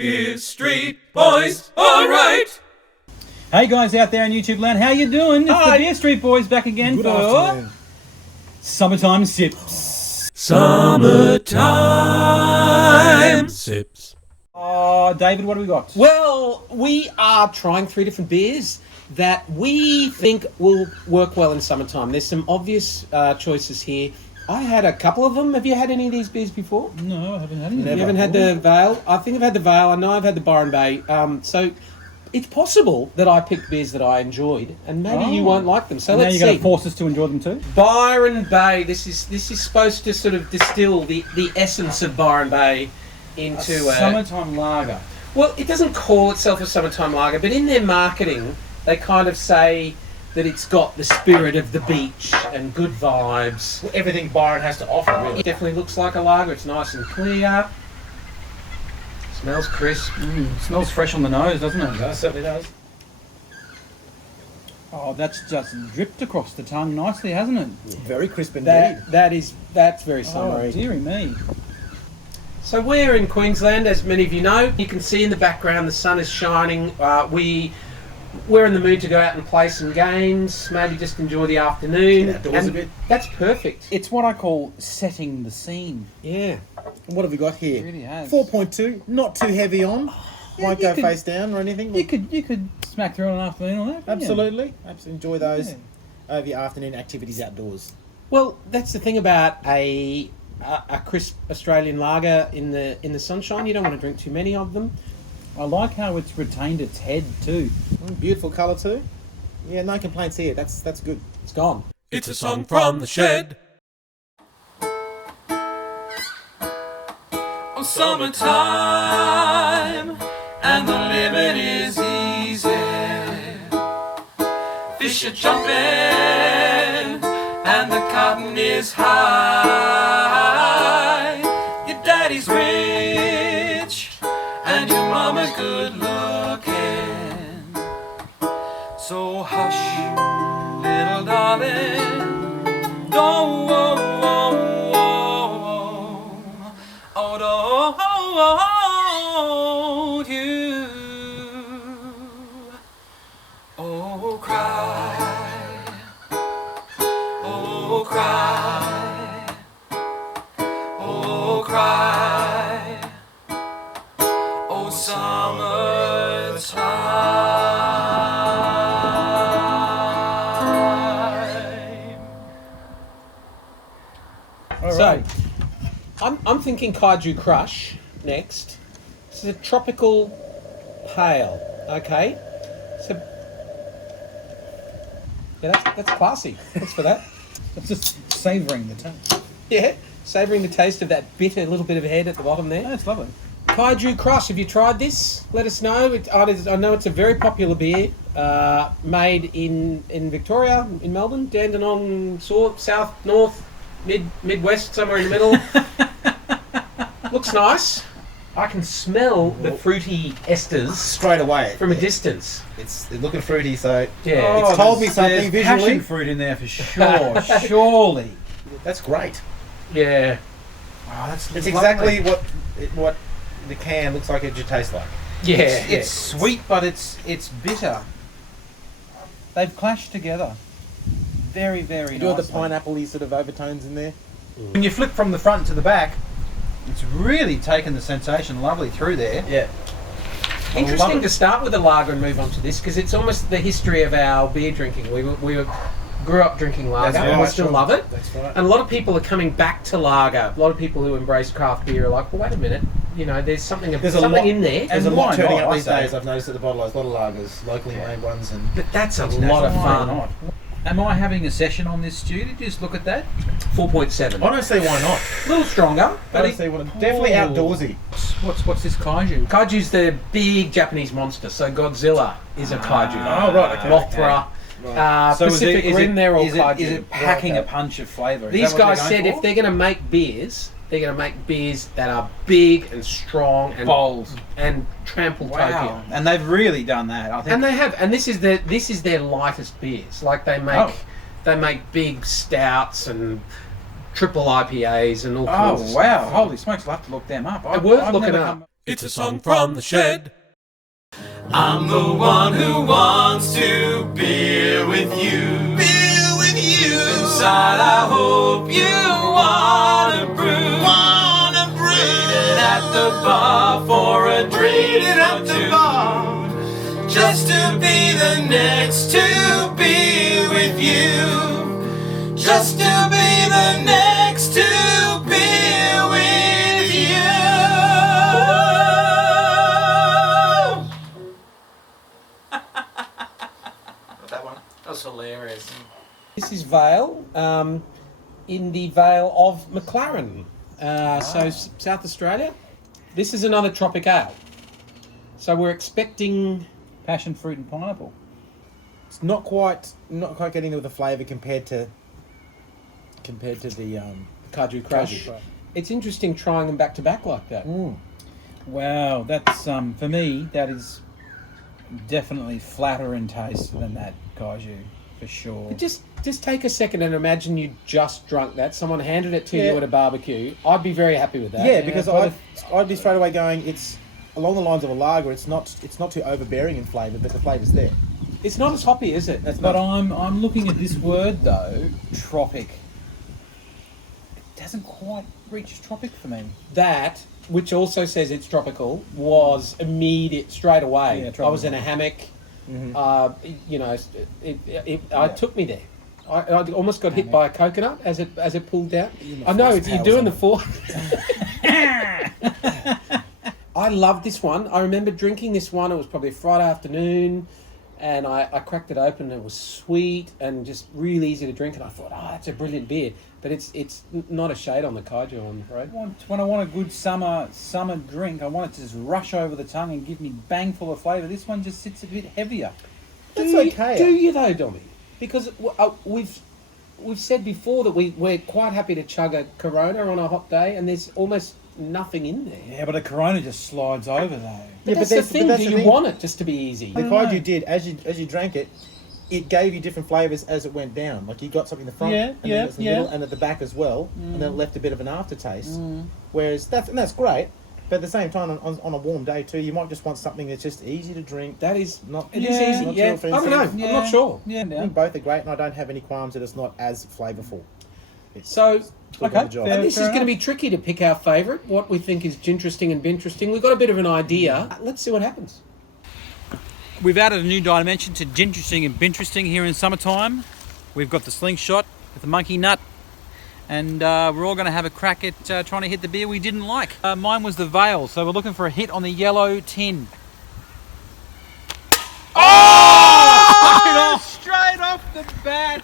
BeerStreet boys, alright! Hey guys out there in YouTube land, how you doing? It's the BeerStreet boys back again Good for afternoon. Summertime Sips. Summertime sips. Oh, David, what do we got? Well, we are trying 3 different beers that we think will work well in summertime. There's some obvious choices here. I had a couple of them. Have you had any of these beers before? No, I haven't had any. You haven't had the Vail? I think I've had the Vail. I know I've had the Byron Bay. So it's possible that I picked beers that I enjoyed, and maybe you won't like them. So Now let's you're going see. to force us to enjoy them too? Byron Bay. This is supposed to sort of distill the essence of Byron Bay into a summertime lager. Well, it doesn't call itself a summertime lager, but in their marketing, they kind of say that it's got the spirit of the beach and good vibes. Everything Byron has to offer, really. It definitely looks like a lager. It's nice and clear. Smells crisp. Smells fresh on the nose, doesn't it? It certainly does. Oh, that's just dripped across the tongue nicely, hasn't it? Very crisp indeed. That's very Oh, summery. dearie me. So we're in Queensland, as many of you know. You can see in the background the sun is shining. We're in the mood to go out and play some games, maybe just enjoy the afternoon. Get outdoors a bit. That's perfect. It's what I call setting the scene. Yeah. What have we got here? It really has. 4.2, not too heavy on. Won't you go could- face down or anything. You could smack through an afternoon on that. couldn't you? Absolutely. Enjoy those Yeah. over your afternoon activities outdoors. Well, that's the thing about a crisp Australian lager in the sunshine. You don't want to drink too many of them. I like how it's retained its head too. Beautiful colour too. Yeah, no complaints here. That's good. It's gone. It's a song from the shed. Oh, summertime, and the living is easy. Fish are jumping, and the cotton is high. Your daddy's rich, and your mama good looking. So hush, little darling, don't you cry, oh cry, oh cry, oh summertime. All So, right. I'm thinking Kaiju Crush next. This is a tropical pale. Okay. So, yeah, that's classy. Thanks for that. It's just savouring the taste. Yeah, savouring the taste of that bitter little bit of head at the bottom there. That's lovely. Kaiju Crush, have you tried this? Let us know. I know it's a very popular beer, made in Victoria, in Melbourne, Dandenong, south, north, midwest, somewhere in the middle. Looks nice. I can smell the fruity esters Straight away. from a distance. It's looking fruity, so Yeah. it's told me There's something passion visually. fruit in there for sure. Surely. That's great. Yeah. Oh, that's It's lovely. exactly what the can looks like it should taste like. Yeah. It's sweet, but it's bitter. They've clashed together. Very, very You do have the nicely. pineapple-y sort of overtones in there. When you flip from the front to the back, it's really taken the sensation lovely through there. Yeah. Interesting to start with a lager and move on to this, because it's almost the history of our beer drinking. We grew up drinking lager, That's and we right, still sure. love it. That's right. And a lot of people are coming back to lager. A lot of people who embrace craft beer are like, well, wait a minute, there's something There's a something lot- in there. There's a And lot why turning not, up I these say? days. I've noticed at the bottle, there's a lot of lagers, locally made ones, and But that's a International. lot of Why fun. not? Am I having a session on this, Stu? Did you just look at that? 4.7. I don't see why not. A little stronger, I but don't see what. Definitely Oh. outdoorsy. What's this kaiju? Kaiju's the big Japanese monster, so Godzilla is a kaiju. Oh, right, okay. Mothra. So Pacific Rim, they're all is kaiju. it packing Right, a punch of flavour? Is These that what guys they're said going if they're going to make beers, they're going to make beers that are big and strong and bold and trample Wow, Tokyo. and they've really done that. I think. And they have, and this is their lightest beers. Like they make big stouts and triple IPAs and all kinds of Oh stuff. wow! Holy smokes! I'll have to look them up. They're worth looking up. It's a song from the shed. I'm the one who wants to beer with you. Beer with you. Inside I hope you wanna brew. Wanna brew. Waiting at the bar for a drink or two. Just to be the next to be with you. Just to be the next to be with you. That one. That was hilarious. This is Vail, in the Vale of McLaren. South Australia. This is another Tropic Ale. So we're expecting... Passion fruit and pineapple. It's not quite getting with the flavour compared to the Kaiju Crush. It's interesting trying them back to back like that. Wow, that's for me. That is definitely flatter in taste than that Kaiju, for sure. Just take a second and imagine you just drunk that. Someone handed it to Yeah. you at a barbecue. I'd be very happy with that. Yeah, because but I'd be straight away going. It's along the lines of a lager. It's not too overbearing in flavour, but the flavour's there. It's not as hoppy, is it? But I'm looking at this word though, tropic. It doesn't quite reach tropic for me. That, which also says it's tropical, was immediate straight away. Yeah, I was in a hammock. It took me there. I almost got hit by a coconut as it pulled down. I know you're doing the four. I loved this one. I remember drinking this one. It was probably a Friday afternoon, and I cracked it open. And it was sweet and just really easy to drink. And I thought, that's a brilliant beer. But it's not a shade on the Kaiju, I'm afraid. When I want a good summer drink, I want it to just rush over the tongue and give me bang full of flavour. This one just sits a bit heavier. That's okay. Do you though, Dommy? Because we've said before that we're quite happy to chug a Corona on a hot day, and there's almost nothing in there. Yeah, but a Corona just slides over though. But that's the thing. Do you want it just to be easy? The Kaiju did, as you drank it, it gave you different flavours as it went down. Like you got something in the front, and then it was in the middle, and at the back as well, and then it left a bit of an aftertaste. Whereas that's great, but at the same time, on a warm day too, you might just want something that's just easy to drink. That is Not It is easy. not Yeah. too I don't know. offensive. I'm not sure. Yeah, I think both are great, and I don't have any qualms that it's not as flavourful. So. Still got the job. fair. And this is going to be tricky to pick our favourite, what we think is ginteresting and binteresting. We've got a bit of an idea. Let's see what happens. We've added a new dimension to ginteresting and binteresting here in summertime. We've got the slingshot with the monkey nut, and we're all going to have a crack at trying to hit the beer we didn't like. Mine was the Vail, so we're looking for a hit on the yellow tin. Oh! Straight off the bat!